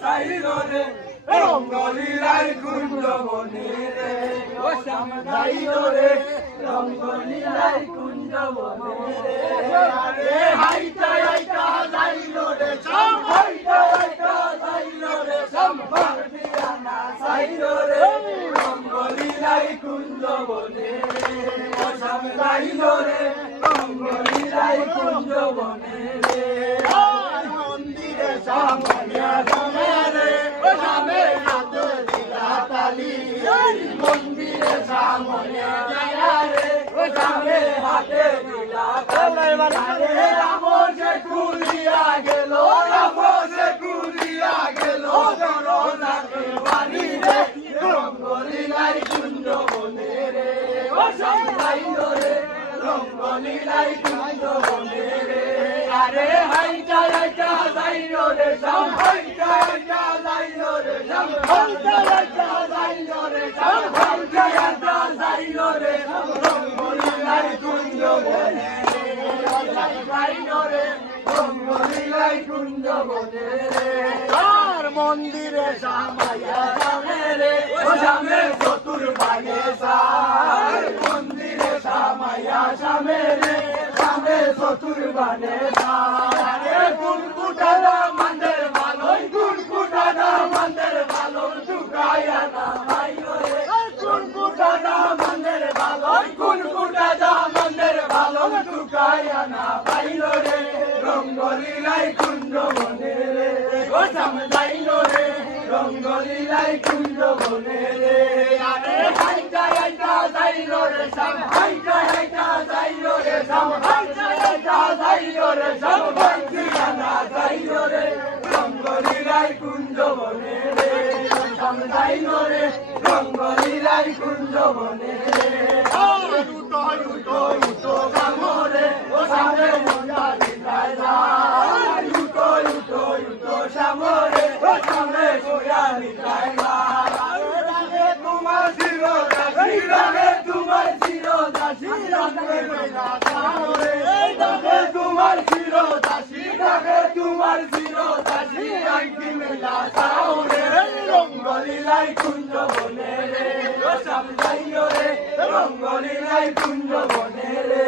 silo রে রঙ্গলীলায় কুঞ্জ বনে রে ও শ্যাম সাইলো রে রঙ্গলীলায় কুঞ্জ বনে রে আরে হাইটা হাইটা সাইলো রে শ্যাম হাইটা হাইটা সাইলো রে শ্যাম পারদিয়ানা সাইলো রে রঙ্গলীলায় কুঞ্জ বনে রে ও শ্যাম সাইলো রে রঙ্গলীলায় কুঞ্জ বনে রে মন্দিরে সামনে সামনে ও সামনে হাত দিলা তালি মন্দিরে সামনে যায় রে ও সামনে হাতে দিলা তালি রাম সে কুলিয়া গেল রাম সে কুলিয়া গেল দরজাকে বাড়ি রে রঙ্গলীলায় কুঞ্জ বনে রে ও সাইলো রে রঙ্গলীলায় কুঞ্জ বনে রে আরে হাইটা হাইটা যাইলো রে শ্যাম হাইটা হাইটা যাইলো রে শ্যাম হাইটা হাইটা যাইলো রে শ্যাম হাইটা হাইটা যাইলো রে রঙ্গলীলায় কুঞ্জ বনে রে যাইলো রে রঙ্গলীলায় কুঞ্জ বনে রে আর মন্দিরে সামাইয়া সামনে রে ও সামনে চতুর্ভাগে সার মন্দিরে সামাইয়া সামনে রে সামনে চতুর্ভাগে সার কুনকুটানা মন্দির ভালোই কুনকুটানা মন্দির ভালো ঢুকায়া না ভাইলো রে কুনকুটানা মন্দির ভালোই কুনকুটানা মন্দির ভালো ঢুকায়া না ভাইলো রে রঙ্গলীলায় কুঞ্জ বনে রে ও শ্যাম যাইলো রে রঙ্গলীলায় কুঞ্জ বনে রে আরে হাইটা হাইটা যাইলো রে শ্যাম হাইটা হাইটা যাইলো রে শ্যাম হাইটা হাইটা যাইলো রে শ্যাম পারদিয়ানা যাইলো রে রঙ্গলীলায় কুঞ্জ বনে রে শ্যাম যাইলো রে রঙ্গলীলায় কুঞ্জ বনে রে উটো উটো উটো কামরে ও সামনে মন্ডা দিতায় যায় উটো উটো উটো সামরে ও সামনে সোয়া দিতায় যায় রাগে তোমার শিরোদাসী রাগে তোমার শিরোদাসী রাগে সামরে রাগে তোমার শিরোদাসী রাগে তোমার শিরোদাসী আইকি মেলা সামরে রঙ্গলীলায় কুঞ্জ বনে রে ও শ্যাম যাইলো রে রঙ্গলীলায় কুঞ্জ বনে রে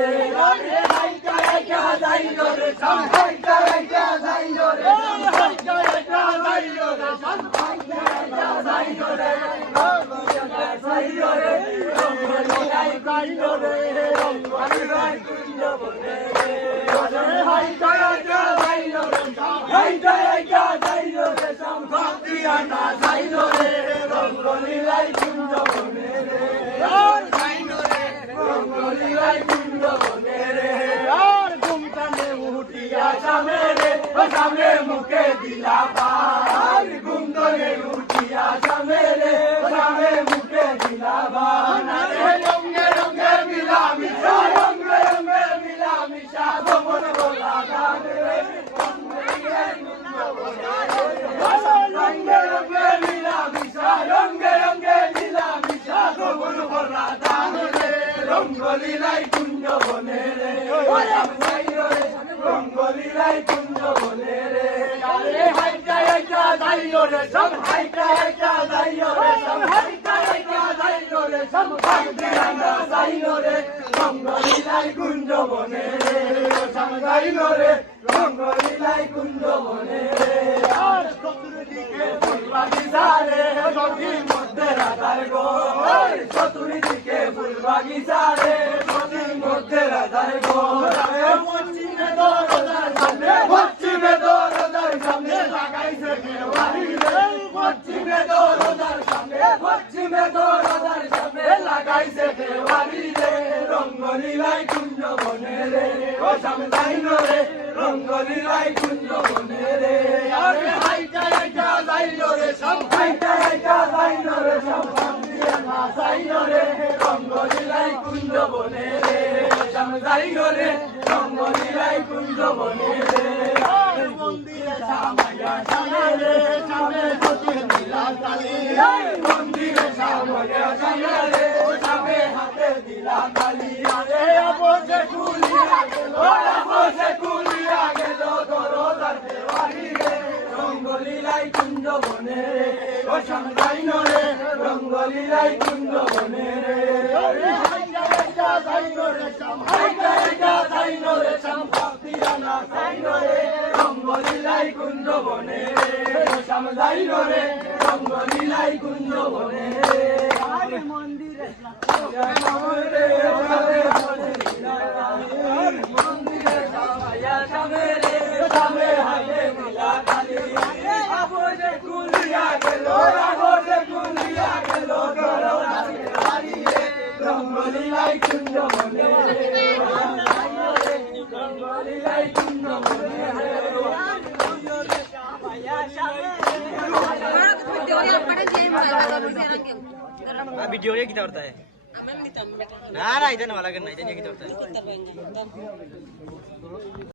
আরে হাইটা হাইটা যাইলো রে শ্যাম হাইটা হাইটা যাইলো রে হাইটা হাইটা যাইলো রে শ্যাম হাইটা হাইটা যাইলো রে রঙ্গলীলায় যাইলো রে রঙ্গলীলায় যাইলো রে রঙ্গলীলায় কুঞ্জ বনে রে আরে হাইটা হাইটা যাইলো রে শ্যাম হাইটা হাইটা যাইলো রে শ্যাম পারদিয়ানা যাইলো রে রঙ্গলীলায় কুঞ্জ বনে রে যাইলো রে রঙ্গলীলায় কুঞ্জ বনে রে আর ঘুমটানে উঠিয়া সামনে রে ও সামনে মুখে দিলা পার ঘুমটানে উঠিয়া সামনে রে ও সামনে মুখে দিলা বান আরে রঙ্গে রঙ্গে মিলা মিশা রঙ্গে রঙ্গে মিলা মিশা ভ্রমণ বলা গান রে রঙ্গে রঙ্গে মিলা মিশা রঙ্গে রঙ্গে মিলা মিশা ভ্রমণ বলা গান রে রঙ্গলীলায় কুঞ্জ বনে রে ও শ্যাম যাইলো রে রঙ্গলীলায় কুঞ্জ বনে রে আরে হাইটা হাইটা যাইলো রে শ্যাম হাইটা হাইটা যাইলো রে শ্যাম হাইটা হাইটা যাইলো রে শ্যাম পারদিয়ানা যাইলো রে রঙ্গলীলায় কুঞ্জ বনে রে ও শ্যাম যাইলো রে রঙ্গলীলায় কুঞ্জ বনে রে আর চতুর্দিকে ফুল বাগিচা রে নদীর মধ্যে রাধার গো চতুর্দিকে ফুল বাগিচা রে নদীর মধ্যে রাধার গো পশ্চিমে দরজার সামনে পশ্চিমে দরজার সামনে লাগাইছে কেওয়ারি রে পশ্চিমে দরজার সামনে পশ্চিমে দরজার সামনে লাগাইছে কেওয়ারি রে রঙ্গলীলায় কুঞ্জ বনে রে ও শ্যাম যাইলো রে রঙ্গলীলায় কুঞ্জ বনে রে আরে হাইটা হাইটা যাইলো রে শ্যাম হাইটা হাইটা যাইলো রে শ্যাম পারদিয়ানা যাইলো রে রঙ্গলীলায় কুঞ্জ বনে রে শ্যাম যাইলো রে রঙ্গলীলায় কুঞ্জ বনে রে মন্দিরে সামাইয়া সামনে রে সামনে জ্যোতির দিলা তালি মন্দিরে সামাইয়া সামনে রে সামনে হাতে দিলা তালি আরে আপসে কুলিয়া গেল আপসে কুলিয়া গেল দরজার দেওয়ারি রে রঙ্গলীলায় কুঞ্জ লাই কুঞ্জ বনে রে রঙ্গলীলাই কুঞ্জ বনে রে শ্যাম যাইল রে রঙ্গলীলাই কুঞ্জ বনে রে মন্দিরে মন্দিরে শ্যামে রে শ্যামে হাতে মিলা কালী আবজে কুলিয়া গেল আবজে কুলিয়া গেল রঙ্গলীলাই কুঞ্জ বনে রে রঙ্গলীলাই কুঞ্জ বনে রে वीडियो ये कितना होता है ना ना इधर वाला करना इधर ये कितना होता है